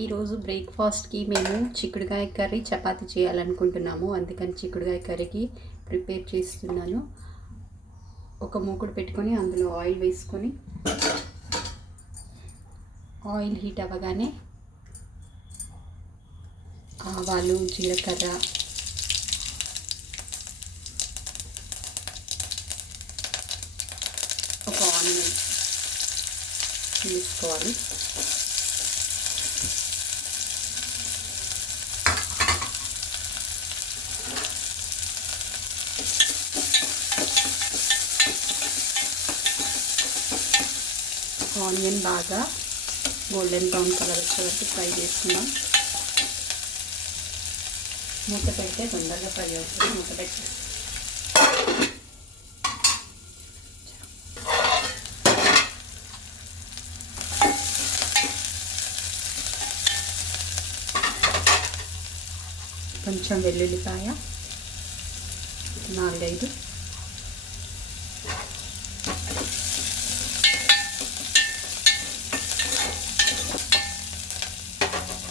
ఈరోజు బ్రేక్ఫాస్ట్కి మేము చిక్కుడుకాయ కర్రీ చపాతి చేయాలనుకుంటున్నాము. అందుకని చిక్కుడుకాయ కర్రీకి ప్రిపేర్ చేస్తున్నాను. ఒక మూకుడు పెట్టుకొని అందులో ఆయిల్ వేసుకొని ఆయిల్ హీట్ అవ్వగానే ఆవాలు, జీలకర్ర, ఒక ఆనియన్ తీసుకోవాలి. ఆనియన్ బాగా గోల్డెన్ బ్రౌన్ కలర్ వచ్చే వరకు ఫ్రై చేసుకుందాం. మూత పెడితే తొందరగా ఫ్రై అవుతుంది. మూత పెట్టి కొంచెం వెల్లుల్లిపాయ 4-5,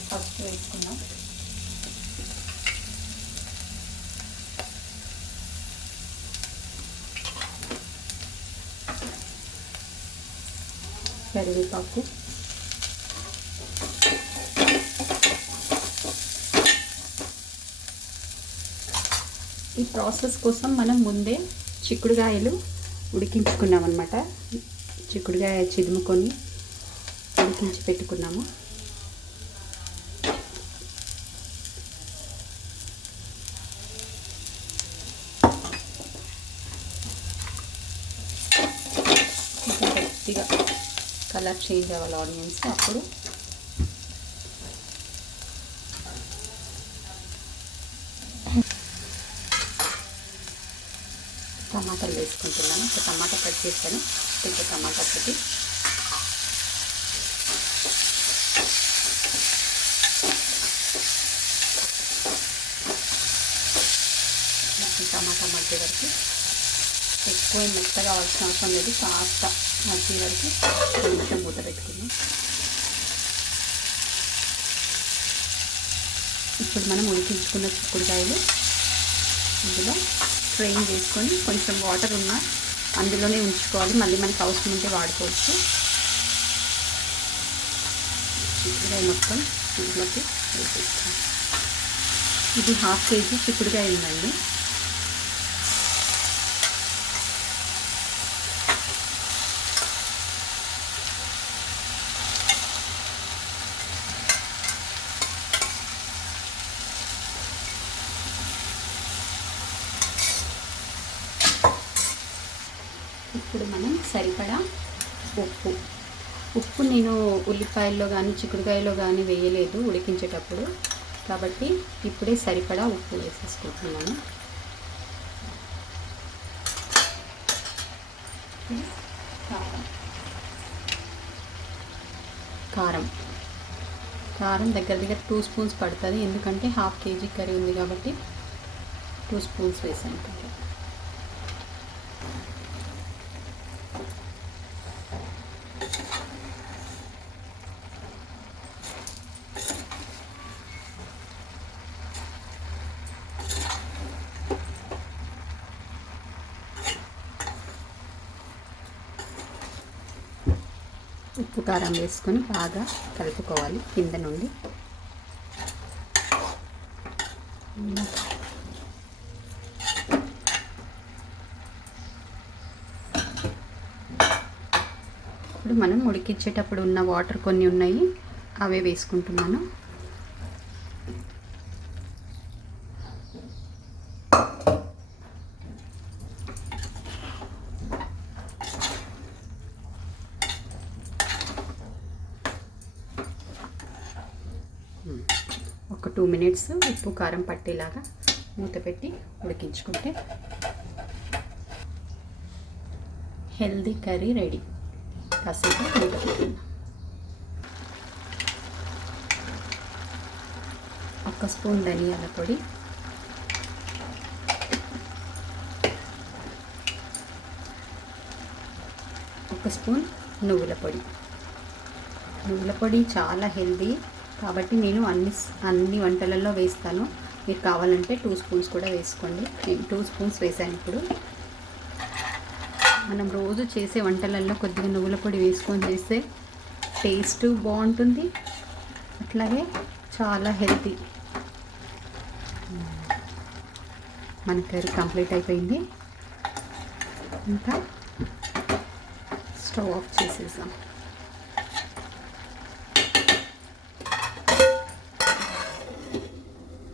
పసుపు వేసుకున్నాం. కరివేపాకు, ఈ ప్రాసెస్ కోసం మనం ముందే చిక్కుడుకాయలు ఉడికించుకున్నాం అన్నమాట. చిక్కుడుకాయ చిదుముకొని ఉడికించి పెట్టుకున్నాము. గట్టిగా కలర్ చేంజ్ అవ్వాలి ఆనియన్స్. అప్పుడు టమాటాలు వేసుకుంటున్నాను. ఒక టమాటా కట్ చేస్తాను. పెద్ద టమాటా ఒకటి, టమాటా మధ్య వరకు ఎక్కువ మెత్తగా కావాల్సిన అవసరం లేదు. కాస్త మధ్య వరకు కొంచెం మూత పెట్టుకున్నాం. ఇప్పుడు మనం ఉడికించుకున్న చిక్కుడుకాయలు ఇందులో ఫ్రైన్ చేసుకొని కొంచెం వాటర్ ఉన్నా అందులోనే ఉంచుకోవాలి. మళ్ళీ మనకు అవసరం ఉంటే వాడుకోవచ్చు. చిక్కుడుకాయ మొత్తం ఇంట్లోకి వేసేస్తాం. ఇది 1/2 kg చిక్కుడుకాయ ఉందండి. ఇప్పుడు మనం సరిపడా ఉప్పు నేను ఉల్లిపాయల్లో కానీ చిక్కుడుకాయలో కానీ వేయలేదు ఉడికించేటప్పుడు, కాబట్టి ఇప్పుడే సరిపడా ఉప్పు వేసేసుకుంటున్నాను. కారం దగ్గర 2 స్పూన్స్ పడుతుంది. ఎందుకంటే 1/2 kg కర్రీ ఉంది కాబట్టి 2 స్పూన్స్ వేసాను. ఉప్పు కారం వేసుకొని బాగా కలుపుకోవాలి కింద నుండి. ఇప్పుడు మనం ఉడికించేటప్పుడు ఉన్న వాటర్ కొన్ని ఉన్నాయి, అవే వేసుకుంటున్నాను. ఒక 2 minutes ఉప్పు కారం పట్టేలాగా మూత పెట్టి ఉడికించుకుంటే హెల్దీ కర్రీ రెడీ. కాసేపు మూత పెట్టుకుందాం. 1 స్పూన్ ధనియాల పొడి, 1 స్పూన్ నువ్వుల పొడి. నువ్వుల పొడి చాలా హెల్దీ, కాబట్టి నేను అన్ని వంటలలో వేస్తాను. మీరు కావాలంటే 2 స్పూన్స్ కూడా వేసుకోండి. నేను 2 స్పూన్స్ వేసాను. ఇప్పుడు మనం రోజు చేసే వంటలలో కొద్దిగా నువ్వుల పొడి వేసుకొని చేస్తే టేస్ట్ బాగుంటుంది, అట్లాగే చాలా హెల్తీ. మన కర్రీ కంప్లీట్ అయిపోయింది. ఇంకా స్టవ్ ఆఫ్ చేసేసాం.